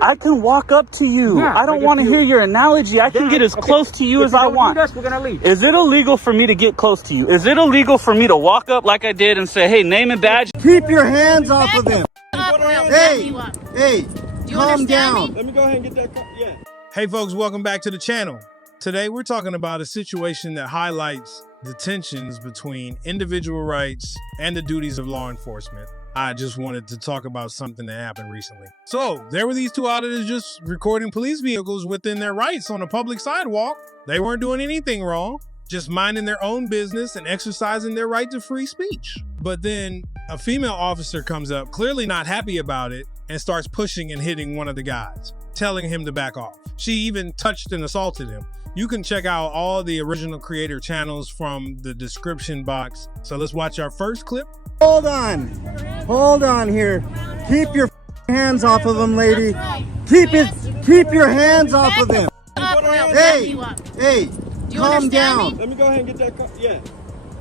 I can walk up to you. Yeah, I don't want to hear your analogy. I can get as close to you as I want. We're gonna leave. Is it illegal for me to get close to you? Is it illegal for me to walk up like I did and say, hey, name and badge? Keep your hands off of him. Hey, calm down. Let me go ahead and get that. Yeah. Hey folks, welcome back to the channel. Today we're talking about a situation that highlights the tensions between individual rights and the duties of law enforcement. I just wanted to talk about something that happened recently. So there were these two auditors just recording police vehicles within their rights on a public sidewalk. They weren't doing anything wrong, just minding their own business and exercising their right to free speech. But then a female officer comes up, clearly not happy about it, and starts pushing and hitting one of the guys, telling him to back off. She even touched and assaulted him. You can check out all the original creator channels from the description box. So let's watch our first clip. Hold on here. Keep your hands off of him, lady. Keep your hands off of him. Hey, calm down. Let me go ahead and get that. Yeah.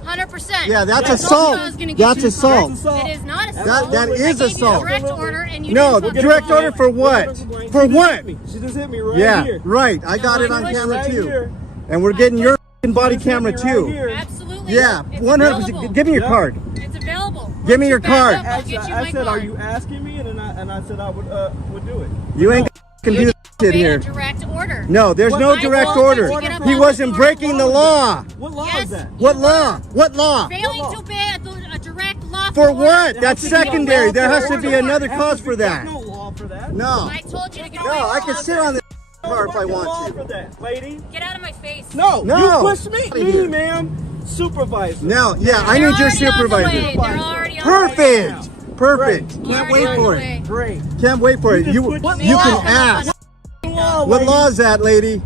100%. Yeah, that's assault. That's assault. It is not assault. That is assault. Direct order and you No, didn't direct order for what? For what? She just hit me right Yeah, here. right. I got it on camera Right too. here. And we're getting your body camera Right too. here. Absolutely. Yeah, It's 100%. available. Give me your card. It's available. Give me your Once you back card. up, I'll get you I my said, card. are you asking me? And I said I would do it. You ain't gonna do You shit made a here. direct order. No, there's no I direct told you order. to get up He on wasn't the breaking the law. What law Yes. is that? What law? What law? Failing to obey a direct lawful For order. what? That's There has to be a secondary. law There for has to order. be another There cause has to for be- that. There's no law for that. No. I told you to get No, I can sit on this car if I There's no law want for to. that, lady. Get out of my face. No, No. you pushed me. Out of here. Me, ma'am. Supervisor. No, yeah, I They're need your already on the way. supervisor. They're already on the way. Perfect. Perfect. Great. Can't Already wait on for the it. way. Great. Can't wait for it. just You put can me on. ask. Law, What lady. law is that, lady?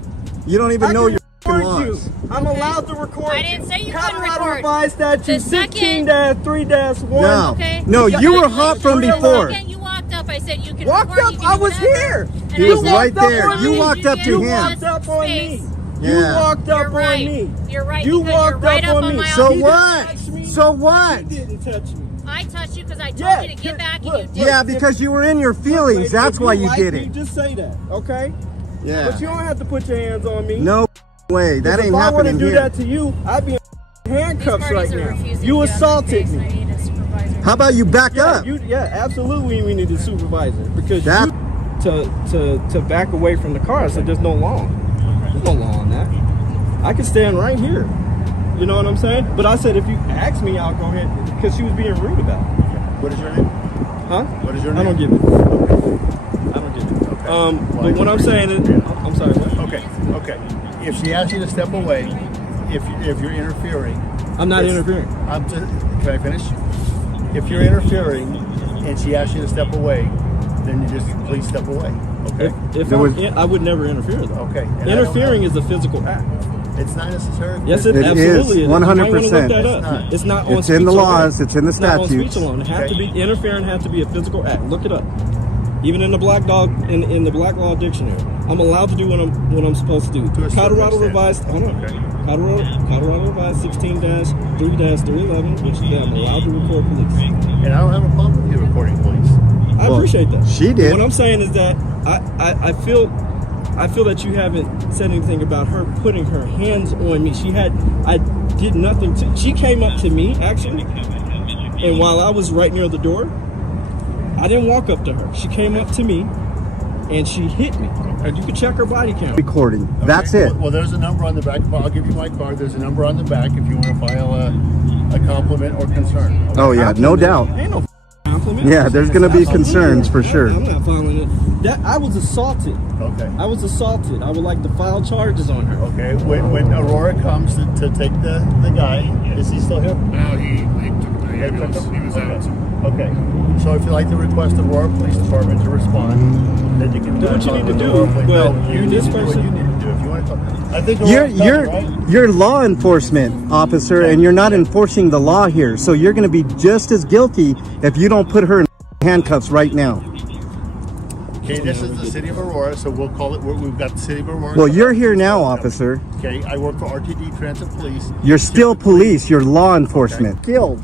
You don't even know your fucking record laws. you. I'm allowed to record. I didn't say you couldn't Colorado record. Revised Statute The second- 16-3-1. No, Okay. no, you were The hot from second before. you walked up, I said you can Walked record, up, you can I do was whatever. here. And He I was said, right there. "What You did walked up to do? him. Walked up on Space. me. Yeah. You walked up You're right. on me. You're right. You because walked you're right up up on me. my So office. what? So what? You didn't touch me. I touched you because I told Yeah, you to get back look, and you did. Yeah, because you were in your feelings. Lady, That's if why you like did me, it. Just say that, okay? Yeah. But you don't have to put your hands on me. No way. That ain't If I happening were to do here. that to you, I'd be in These handcuffs parties right are now. refusing You to get out of my assaulted face. I me. need a supervisor. How about you back up? Yeah, absolutely. We need a supervisor because That- to back away from the car. I said, "There's no law. There's no law on that. I can stand right here." You know what I'm saying? But I said, if you ask me, I'll go ahead because she was being rude about it. What is your name? Huh? What is your name? I don't give it. I don't give it. Okay. But what I'm saying is, I'm sorry. What? Okay. If she asks you to step away, if you're interfering, I'm not it's- interfering. Can I finish? If you're interfering and she asks you to step away, then you just please step away. Okay. If There was- I would never interfere though. Okay. And I Interfering don't is a physical act. It's not necessary. Yes, it It is, absolutely is. 100%. You might wanna look that It's up. not. It's not on It's in the speech laws. alone. It's in the It's not on statutes. speech alone. It has to Okay. be interfering. Has to be a physical act. Look it up. Even in the black dog in the black law dictionary, I'm allowed to do what I'm supposed to do. To a certain Colorado extent. Revised. Hold on. Okay. Colorado Revised 16-3-311, which is that I'm allowed to record police. And I don't have a problem with you recording police. I Well, appreciate that. she did. What I'm saying is that I feel that you haven't said anything about her putting her hands on me. I did nothing to. She came up to me actually, and while I was right near the door, I didn't walk up to her. She came up to me, and she hit me. And you can check her body count. Recording. Okay. That's it. Well, there's a number on the back. I'll give you my card. There's a number on the back if you want to file a compliment or concern. Okay? Oh yeah, no doubt. Ain't no compliment. Yeah, there's gonna be Absolutely. concerns for sure. I'm not filing it. That I was assaulted. Okay. I was assaulted. I would like to file charges on her. Okay. When Aurora comes to take the guy, is he still here? No, he took the ambulance. He was out. Okay. So if you'd like to request the Aurora Police Department to respond, then you can Do what you talk need to with the do, Aurora Police. but No, you this need to do what person- you need to do if you want to talk. I think You're Aurora's coming, right? you're law enforcement officer, and you're not enforcing the law here. So you're going to be just as guilty if you don't put her in handcuffs right now. Okay, this is the city of Aurora, so we'll call it. We've got the city of Aurora. Well, you're here now, officer. Okay, I work for RTD Transit Police. You're still police. You're law enforcement. Killed.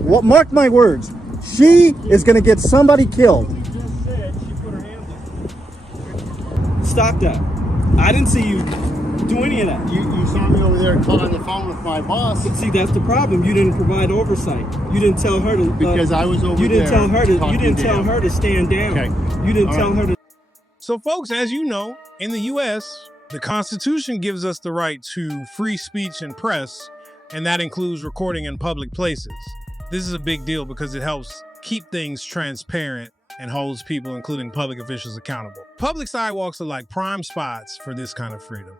What? Mark my words. She is going to get somebody killed. She just said she put her hands on me. stop that. I didn't see you do any of that. You saw me over there on the phone with my boss. See, that's the problem. You didn't provide oversight. You didn't tell her to. Because I was over You didn't there tell her to. You talking didn't tell down. her to stand down. Okay. You didn't All tell right. her to. So, folks, as you know, in the U.S., the Constitution gives us the right to free speech and press, and that includes recording in public places. This is a big deal because it helps keep things transparent and holds people, including public officials, accountable. Public sidewalks are like prime spots for this kind of freedom.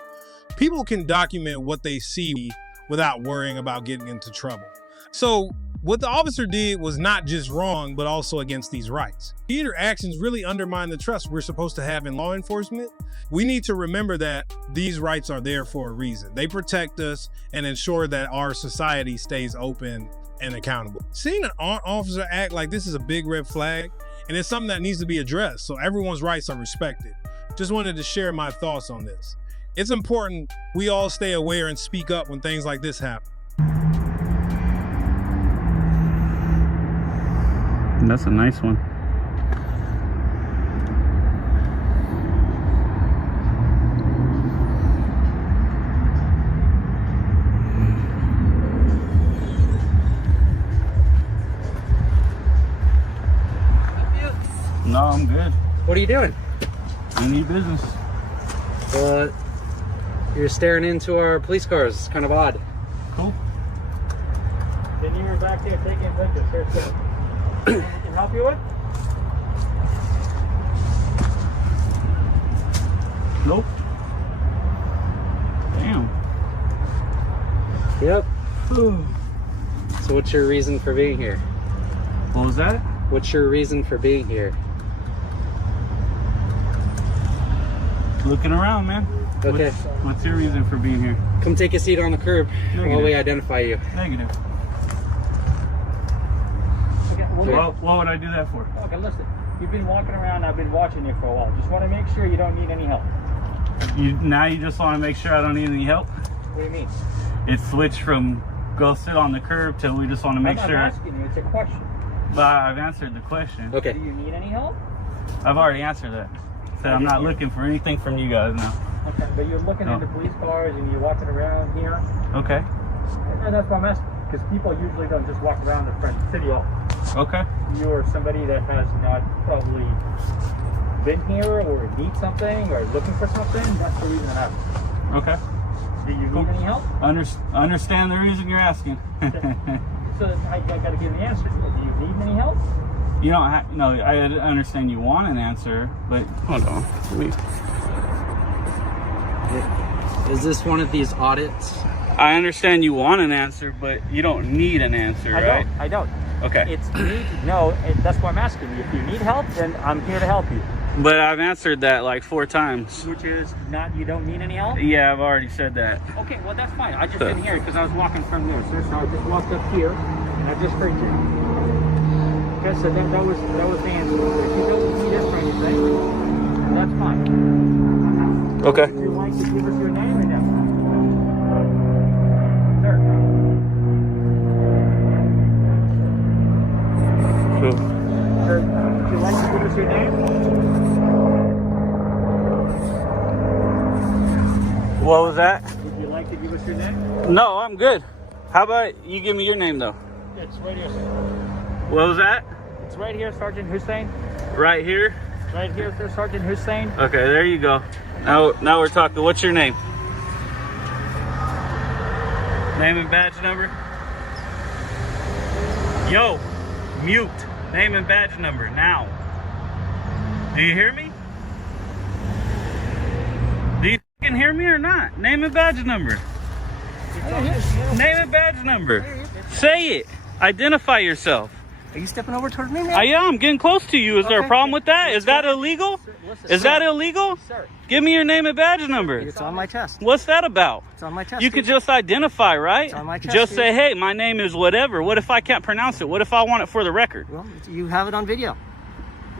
People can document what they see without worrying about getting into trouble. So what the officer did was not just wrong, but also against these rights. Their actions really undermine the trust we're supposed to have in law enforcement. We need to remember that these rights are there for a reason. They protect us and ensure that our society stays open and accountable. Seeing an officer act like this is a big red flag, and it's something that needs to be addressed so everyone's rights are respected. Just wanted to share my thoughts on this. It's important we all stay aware and speak up when things like this happen. That's a nice one. No, I'm good. What are you doing? I need business. You're staring into our police cars. It's kind of odd. Cool. Then you were back there taking pictures. Here's the can help you with? Nope. Damn. Yep. So what's your reason for being here? What was that? What's your reason for being here? Looking around, man. Okay. What's your reason for being here? Come take a seat on the curb while Negative. we identify you. Negative. Okay, well, What would I do that for? okay, listen. You've been walking around. I've been watching you for a while. Just want to make sure you don't need any help. Now you just want to make sure I don't need any help? What do you mean? It switched from go sit on the curb to we just want to make I'm sure. not asking you. It's a question. But I've answered the question. Okay. Do you need any help? I've already answered that. Said I'm not looking for anything from you guys now. Okay, but you're looking No. into police cars and you're walking around here. Okay. And that's what I'm asking. Because people usually don't just walk around the front city hall. Okay. You're somebody that has not probably been here or need something or looking for something. That's the reason I'm asking. Okay. Do you Cool. need any help? Understand the reason you're asking. So I got to give the answer. Do you need any help? You don't no, I understand you want an answer, but hold on. Is this one of these audits? I understand you want an answer, but you don't need an answer, right? I don't. Okay. It's need. No, that's why I'm asking you. If you need help, then I'm here to help you. But I've answered that like 4 times. Which is not, you don't need any help? Yeah, I've already said that. Okay, well that's fine. I just didn't hear it because I was walking from there. So I just walked up here and I just heard you. Okay, so that was the answer. If you don't need us for anything, that's fine. Okay. Would you like to give us your name or no? Sir. Cool. Sir, would you like to give us your name? What was that? Would you like to give us your name? No, I'm good. How about you give me your name though? It's right here, sir. What was that? It's right here, Sergeant Hussein. Right here? Right here, sir, Sergeant Hussein. Okay, there you go. Now we're talking. What's your name? Name and badge number? Yo, mute. Name and badge number now. Do you hear me? Do you fucking hear me or not? Name and badge number. Name and badge number. Say it. Identify yourself. Are you stepping over toward me, man? I am getting close to you. Is there a problem with that? Is that illegal? Is that illegal? Sir. Give me your name and badge number. It's on my chest. What's that about? It's on my chest. You could just identify, right? It's on my chest, Just dude. say, hey, my name is whatever. What if I can't pronounce it? What if I want it for the record? Well, you have it on video.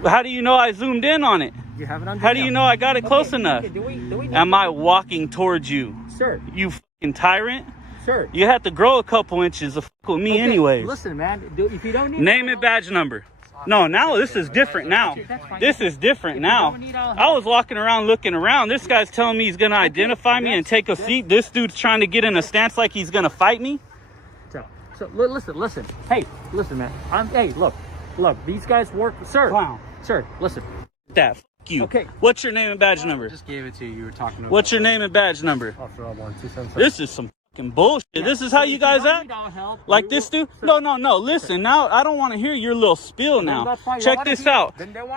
How do you know I zoomed in on it? You have it on video. How do you know I got it close enough? Okay, do we need Am I walking towards you? Sir, You fucking tyrant. sir. You have to grow a couple inches to fuck with me Okay, anyways. Listen, man. If you don't need Name and badge number. No, now this is different now. This is different now. I was walking around looking around. This guy's telling me he's going to identify me and take a seat. This dude's trying to get in a stance like he's going to fight me. So listen. Hey, listen, man. Hey, look. These guys work, sir. Clown. Sir, listen. That. F you. Okay. What's your name and badge number? I just gave it to you. You were talking about. What's your name and badge number? Officer Osborne, 277. This is some fucking bullshit. This is how you guys act? Like this dude? No. Listen, now I don't want to hear your little spiel now. Check this out.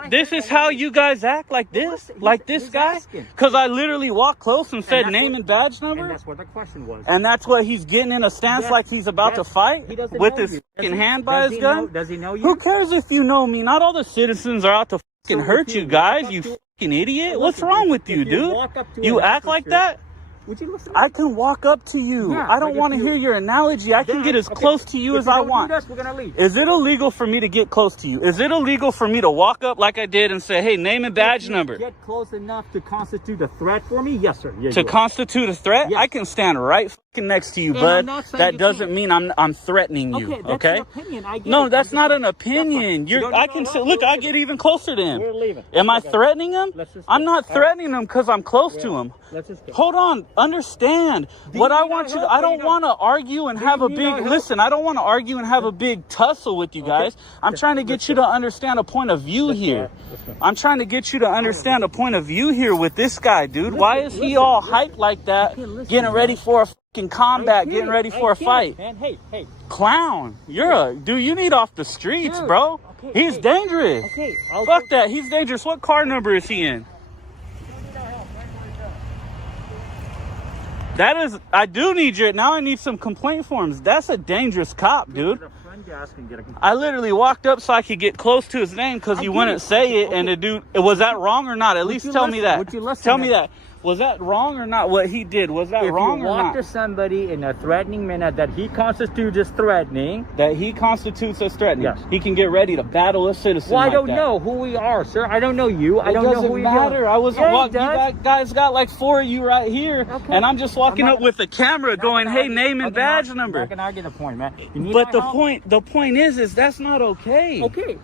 This is how you guys act, like this? Like this guy? Because I literally walked close and said name and badge number. And that's what the question was. And that's what he's getting in a stance like he's about to fight? With his fucking hand by his gun? Does he know you? Who cares if you know me? Not all the citizens are out to fucking hurt you guys, you fucking idiot. What's wrong with you, dude? You act like that? Would you listen? I can walk up to you. Yeah, I don't want to hear your analogy. I can get as close to you as I want. We're gonna leave. Is it illegal for me to get close to you? Is it illegal for me to walk up like I did and say, hey, name and badge number? Get close enough to constitute a threat for me? Yes, sir. Yeah, To constitute a threat? Yes. I can stand right fucking next to you, And bud. I'm not saying That you doesn't can't. mean I'm threatening you. Okay, that's Okay? your opinion. I get No, it. that's I'm not just- an opinion. That's fine. I can say, look, I get even closer to him. We're leaving. Am I Okay. threatening him? Let's just I'm go. not All right. threatening him because I'm close to him. Let's just go. Hold on, understand what I want you to. I don't want to argue and have a big. Listen, I don't want to argue and have a big tussle with you guys. I'm trying to get you to understand a point of view here. I'm trying to get you to understand a point of view here with this guy, dude. Why is he all hyped like that, getting ready for a fucking combat, getting ready for a fight? Man, hey. Clown, you're a dude. You need off the streets, Dude, bro. okay, He's hey. dangerous. Okay. Fuck that. He's dangerous. What car number is he in? That is, I do need your, now I need some complaint forms. That's a dangerous cop, dude. I literally walked up so I could get close to his name because he wouldn't say it. And the dude, was that wrong or not? At least tell me that. Would you listen Tell to me me? that. Was that wrong or not? What he did, was that wrong If or you walk not? to somebody in a threatening manner that he constitutes as threatening, That he constitutes as threatening. Yes. He can get ready to battle a citizen. well, I like don't that. know who we are, sir. I don't know you. I It don't know doesn't who matter. you are. I wasn't Yeah, walking. it does. Guys got like 4 of you right here, Okay. and I'm just walking I'm up not- with a camera, going, Not "Hey, gonna name argue- and okay, badge not- number." Not gonna argue the point, man. You need But my the help? point is that's not okay. Okay.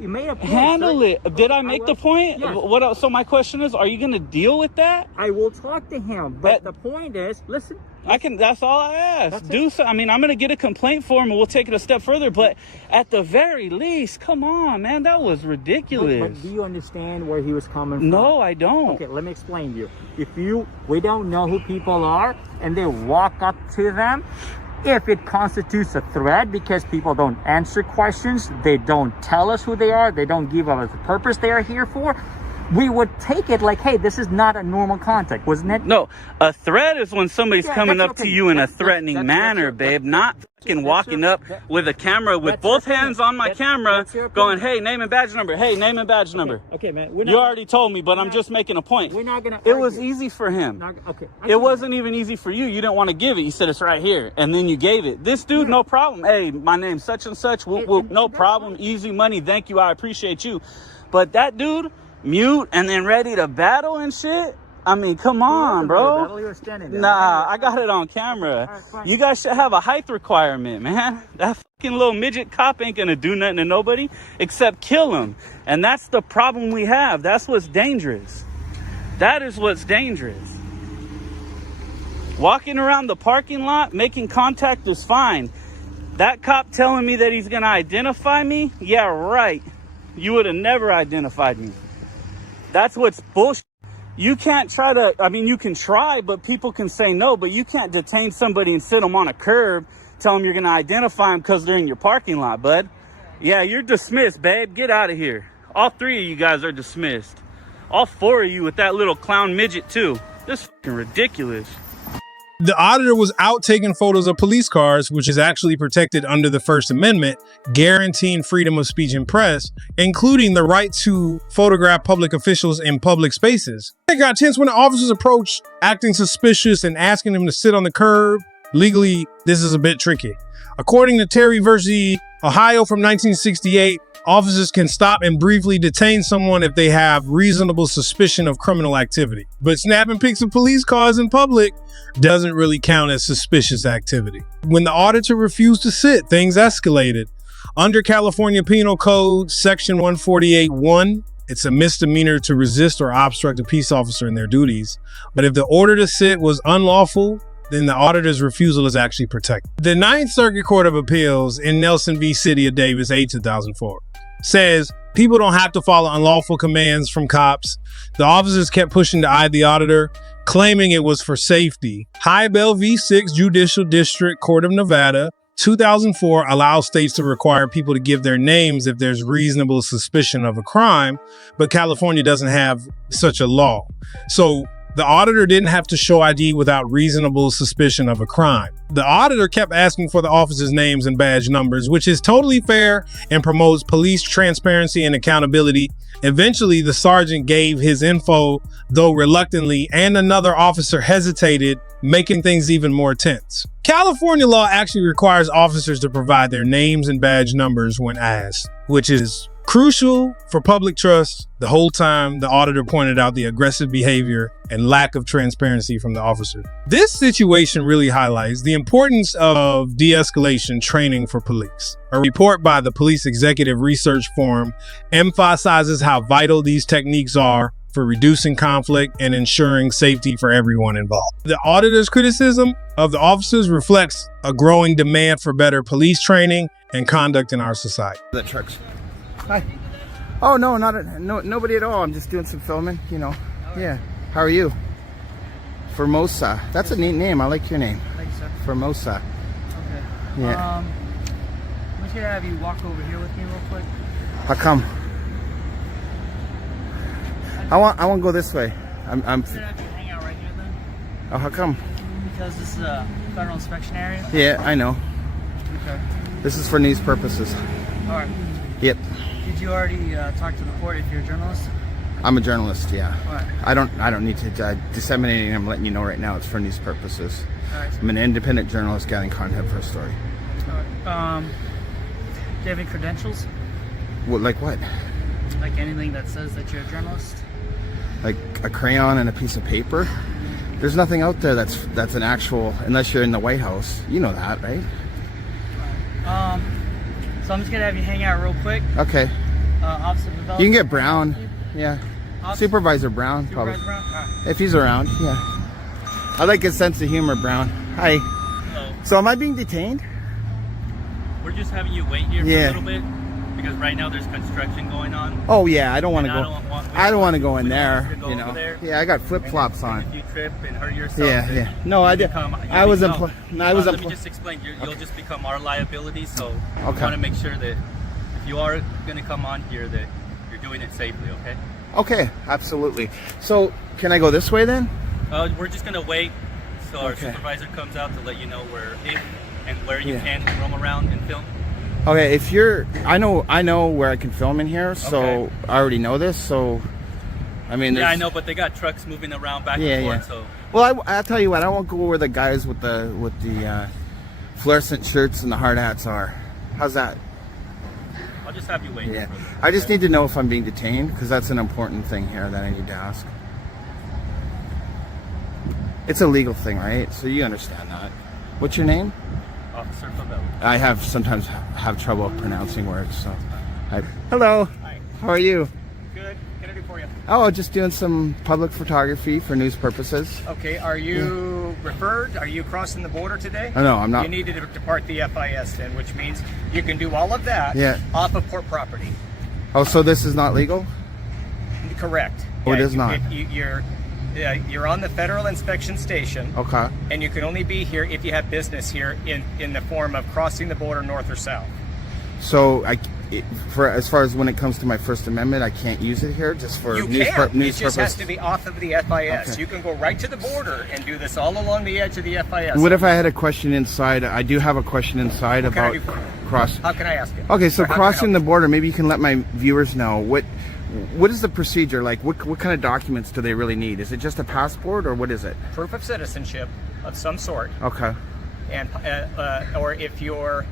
You made a point. Handle sir. it. Did I make will- the point? Yes. What else? So my question is, are you gonna deal with that? I will talk to him, but That- the point is, listen. I can. That's all I ask. That's Do so. I mean, I'm gonna get a complaint form, and we'll take it a step further. But at the very least, come on, man, that was ridiculous. But do you understand where he was coming from? No, I don't. Okay, let me explain to you. We don't know who people are, and they walk up to them, if it constitutes a threat because people don't answer questions, they don't tell us who they are, they don't give us the purpose they are here for, we would take it like, hey, this is not a normal contact, wasn't it? No, a threat is when somebody's Yeah, coming that's up to okay. you in a That's- threatening that's manner, your- babe. that- Not fucking walking up with a camera with That's both your hands opinion. on my That's- camera, that's your going, opinion. "Hey, name and badge number. Hey, name and badge number." Okay, man. You already told me, but I'm just making a point. We're not gonna It was argue. easy for him. Okay. It wasn't even easy for you. You didn't want to give it. You said it's right here, and then you gave it. This dude, no problem. Hey, my name's such and such. Whoop, whoop. No problem. Easy money. Thank you. I appreciate you. But that dude, mute and then ready to battle and shit. I mean, come on, bro. Nah, I got it on camera. Alright, fine. You guys should have a height requirement, man. That fucking little midget cop ain't gonna do nothing to nobody except kill him. And that's the problem we have. That's what's dangerous. That is what's dangerous. Walking around the parking lot, making contact is fine. That cop telling me that he's gonna identify me? Yeah, right. You would have never identified me. That's what's bullshit. You can't try to, I mean, you can try, but people can say no, but you can't detain somebody and sit them on a curb, tell them you're going to identify them because they're in your parking lot, bud. Yeah, you're dismissed, babe. Get out of here. All 3 of you guys are dismissed. All 4 of you with that little clown midget, too. This is fucking ridiculous. The auditor was out taking photos of police cars, which is actually protected under the First Amendment, guaranteeing freedom of speech and press, including the right to photograph public officials in public spaces. It got tense when the officers approached, acting suspicious and asking him to sit on the curb. Legally, this is a bit tricky. According to Terry versus Ohio from 1968, officers can stop and briefly detain someone if they have reasonable suspicion of criminal activity. But snapping pics of police cars in public doesn't really count as suspicious activity. When the auditor refused to sit, things escalated. Under California Penal Code, Section 148.1, it's a misdemeanor to resist or obstruct a peace officer in their duties. But if the order to sit was unlawful, then the auditor's refusal is actually protected. The Ninth Circuit Court of Appeals in Nelson v. City of Davis, 8/2004, says people don't have to follow unlawful commands from cops. The officers kept pushing to eye the auditor, claiming it was for safety. Hybel v. 6 Judicial District Court of Nevada, 2004, allows states to require people to give their names if there's reasonable suspicion of a crime, but California doesn't have such a law. So the auditor didn't have to show ID without reasonable suspicion of a crime. The auditor kept asking for the officers' names and badge numbers, which is totally fair and promotes police transparency and accountability. Eventually, the sergeant gave his info, though reluctantly, and another officer hesitated, making things even more tense. California law actually requires officers to provide their names and badge numbers when asked, which is crucial for public trust. The whole time, the auditor pointed out the aggressive behavior and lack of transparency from the officer. This situation really highlights the importance of de-escalation training for police. A report by the Police Executive Research Forum emphasizes how vital these techniques are for reducing conflict and ensuring safety for everyone involved. The auditor's criticism of the officers reflects a growing demand for better police training and conduct in our society. That truck's. Hi. Oh no, nobody at all. I'm just doing some filming, you know. Yeah. How are you? Formosa. That's a neat name. I like your name. Thanks, sir. Formosa. Okay. Yeah. I'm just gonna have you walk over here with me real quick. How come? I want to go this way. I'm I'm gonna have you hang out right here then. Oh, how come? Because this is a federal inspection area. Yeah, I know. Okay. This is for news purposes. All right. Yep. Did you already talk to the court if you're a journalist? I'm a journalist, yeah. All right. I don't need to disseminate it. I'm letting you know right now it's for news purposes. All right. I'm an independent journalist getting content for a story. All right. Do you have any credentials? What, like what? Like anything that says that you're a journalist? Like a crayon and a piece of paper? There's nothing out there that's an actual, unless you're in the White House. You know that, right? So I'm just gonna have you hang out real quick. Okay. Officer Development. You can get Brown. Yeah. Officer- Supervisor Brown, Supervisor probably. Brown? All right. If he's around, yeah. I like his sense of humor, Brown. Hi. Hello. So am I being detained? We're just having you wait here Yeah. for a little bit because right now there's construction going on. Oh yeah, I don't want to And go. I don't want to go in we don't there. want you to go You over know. there. Yeah, I got flip flops on. If you trip and hurt yourself, Yeah, then yeah. No, I you did. become- I was no, employed. no, I was let me employed. just explain. You'll just become our liability. So Okay. we want to make sure that if you are going to come on here, that you're doing it safely. Okay. Okay, absolutely. So can I go this way then? We're just going to wait so our Okay. supervisor comes out to let you know where if and where you Yeah. can roam around and film. Okay, if you're, I know where I can film in here, so Okay. I already know this. So, I mean, Yeah, I there's- know, but they got trucks moving around back Yeah, and forth. yeah. So Well, I'll tell you what. I won't go where the guys with the fluorescent shirts and the hard hats are. How's that? I'll just have you wait. Yeah. here for a little I just need to know if I'm being detained because that's an important thing here that I need to ask. It's a legal thing, right? So you understand that. What's your name? bit. Officer Pavel. I sometimes have trouble pronouncing words. So, hello. Hi. How are you? Good. What can I do for you? Oh, just doing some public photography for news purposes. Okay, are you referred? Are you crossing the border today? Oh, no, I'm not. You need to depart the FIS then, which means you can do all of that Yeah. off of port property. Oh, so this is not legal? Correct. Oh, it is not. You're on the federal inspection station, Okay. and you can only be here if you have business here in the form of crossing the border north or south. So as far as when it comes to my First Amendment, I can't use it here just for You news, can. news It just has purposes. to be off of the FIS. Okay. You can go right to the border and do this all along the edge of the FIS. What if I had a question inside? I do have a question inside What can I about do for you? cross. How can I ask it? Okay, so Or how can I crossing help the border, maybe you can let my viewers know what is the procedure like? What kind of documents do they really need? Is it just a passport or what is it? you? Proof of citizenship of some sort. Okay. And or if you're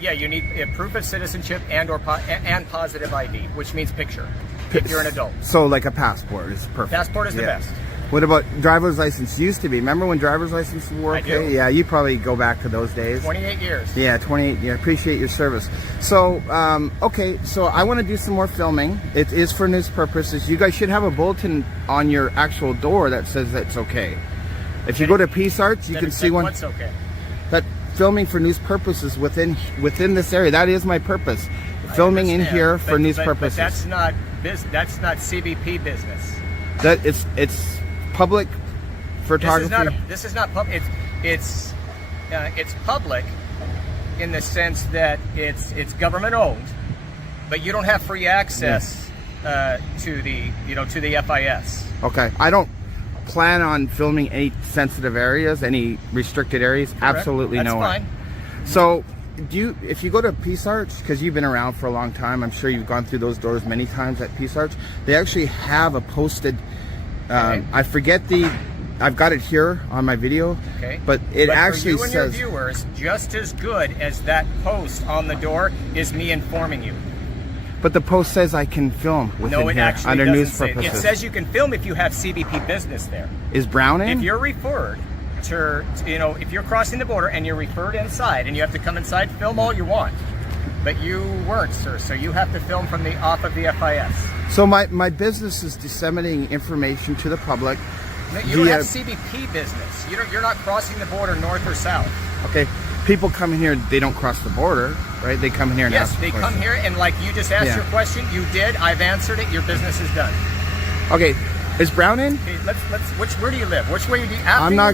you need a proof of citizenship and positive ID, which means picture if you're an adult. So like a passport is perfect. Passport is the Yeah. best. What about driver's license? Used to be. Remember when driver's license were I okay? do. Yeah, you probably go back to those days. 28 years. Yeah, 28. Yeah, appreciate your service. So, okay, so I want to do some more filming. It is for news purposes. You guys should have a bulletin on your actual door that says that's okay. If you go to Peace Arch, you can see one. What's okay? That filming for news purposes within this area. That is my purpose. Filming in Understand, here for news but purposes. that's not That's not CBP business. That it's public photography. This is not public. It's public in the sense that it's government owned, but you don't have free access to the FIS. Okay, I don't plan on filming any sensitive areas, any restricted areas. Correct. Absolutely That's nowhere. fine. So, if you go to Peace Arch, because you've been around for a long time, I'm sure you've gone through those doors many times at Peace Arch. They actually have a posted. Okay. I forget I've got it here on my video. Okay. But it for actually you and your says. viewers, just as good as that post on the door is me informing you. But the post says I can film within No, it here actually under doesn't news say. purposes. It says you can film if you have CBP business there. Is Brown in? If you're referred to, if you're crossing the border and you're referred inside and you have to come inside, film all you want. But you weren't, sir, so you have to film from off of the FIS. So my business is disseminating information to the public. You don't have CBP business. You're not crossing the border north or south. Okay, people come in here, they don't cross the border, right? They come in here and Yes, ask they questions. come here and like you just asked Yeah. your question, you did, I've answered it, your business is done. Okay, is Brown in? Okay, where do you live? Which way do you I'm not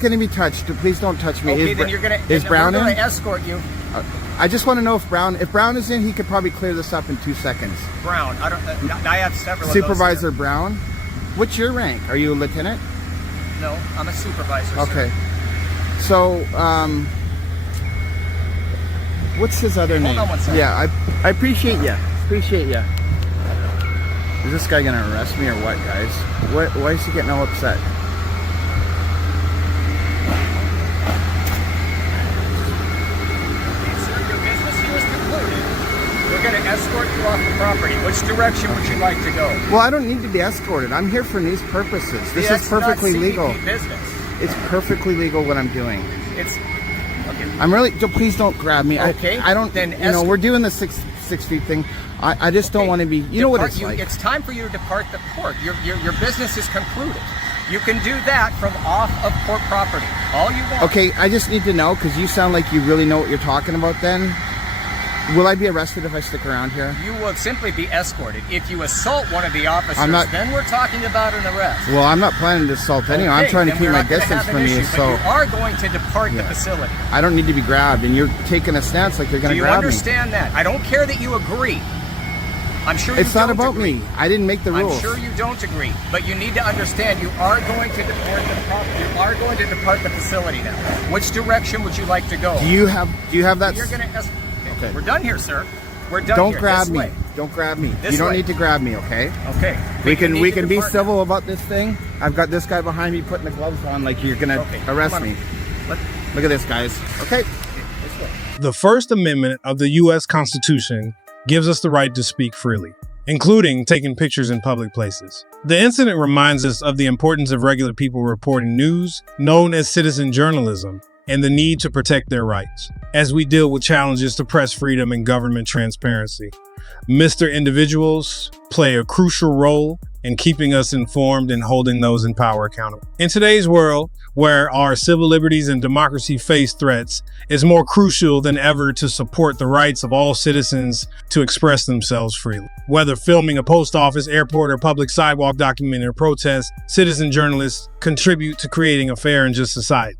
going to be touched. Please don't touch me. Okay, is then you're gonna. Is Brown we're in? gonna escort you. I just want to know if Brown is in. He could probably clear this up in 2 seconds. Brown. I don't. I have several. Supervisor of those Brown. What's your rank? Are you a lieutenant? here. No, I'm a supervisor. Okay. Sir. So, what's his other name? Hold on one second. Yeah, I appreciate you. Appreciate you. Is this guy gonna arrest me or what, guys? Why is he getting all upset? Sir, your business here is concluded. We're going to escort you off the property. Which direction would you like to go? Well, I don't need to be escorted. I'm here for news purposes. This is perfectly legal. Business. It's perfectly legal what I'm doing. It's okay. I'm really. Please don't grab me. Okay. I don't. Then we're doing the six feet thing. I just don't want to be. You know what it's like. It's time for you to depart the port. Your business is concluded. You can do that from off of port property. All you want. Okay, I just need to know because you sound like you really know what you're talking about. Then, will I be arrested if I stick around here? You will simply be escorted. If you assault one of the officers, I'm not- then we're talking about an arrest. Well, I'm not planning to assault anyone. I'm Okay, trying to then keep we're my not gonna distance have an from you. issue, So but you are going to depart the facility. I don't need to be grabbed, and you're taking a stance like you're going Do to you grab me. understand that? I don't care that you agree. I'm sure It's you not don't about agree. me. I didn't make the rules. I'm sure you don't agree, but you need to understand you are going to depart the property. You are going to depart the facility now. Which direction would you like to go? Do you have that? You're going to. Okay. We're done here, sir. We're done Don't here. grab This me. way. Don't grab me. This You don't way. need to grab me, okay? Okay. We But you need to can be depart civil about this thing. I've got this guy behind me putting the gloves on like you're gonna Okay, arrest come on. me. Look at this, guys. Okay. This way. The First Amendment of the U.S. Constitution gives us the right to speak freely, including taking pictures in public places. The incident reminds us of the importance of regular people reporting news, known as citizen journalism, and the need to protect their rights as we deal with challenges to press freedom and government transparency. Mr. Individuals play a crucial role in keeping us informed and holding those in power accountable. In today's world, where our civil liberties and democracy face threats, it's more crucial than ever to support the rights of all citizens to express themselves freely. Whether filming a post office, airport, or public sidewalk documenting a protest, citizen journalists contribute to creating a fair and just society.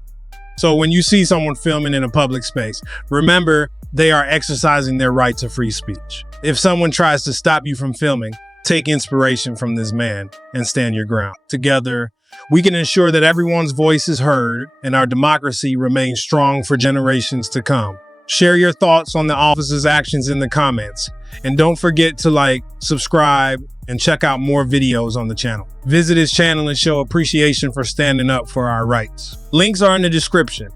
So when you see someone filming in a public space, remember they are exercising their right to free speech. If someone tries to stop you from filming, take inspiration from this man and stand your ground. Together, we can ensure that everyone's voice is heard and our democracy remains strong for generations to come. Share your thoughts on the officer's actions in the comments. And don't forget to like, subscribe, and check out more videos on the channel. Visit his channel and show appreciation for standing up for our rights. Links are in the description.